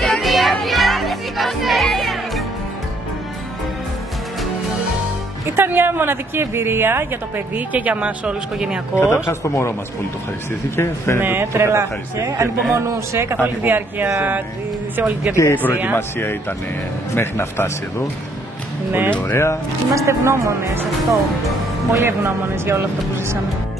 και 2024. Ήταν μια μοναδική εμπειρία για το παιδί και για μας όλους οικογενειακώς. Καταρχάς το μωρό μας πολύ το ευχαριστήθηκε. Ναι, τρελάθηκε. Ανυπομονούσε καθ' όλη τη διάρκεια, σε όλη τη διαδικασία. Και η προετοιμασία ήταν μέχρι να φτάσει εδώ. Ναι. Πολύ ωραία. Είμαστε ευγνώμονες αυτό. Πολύ ευγνώμονες για όλο αυτό που ζήσαμε.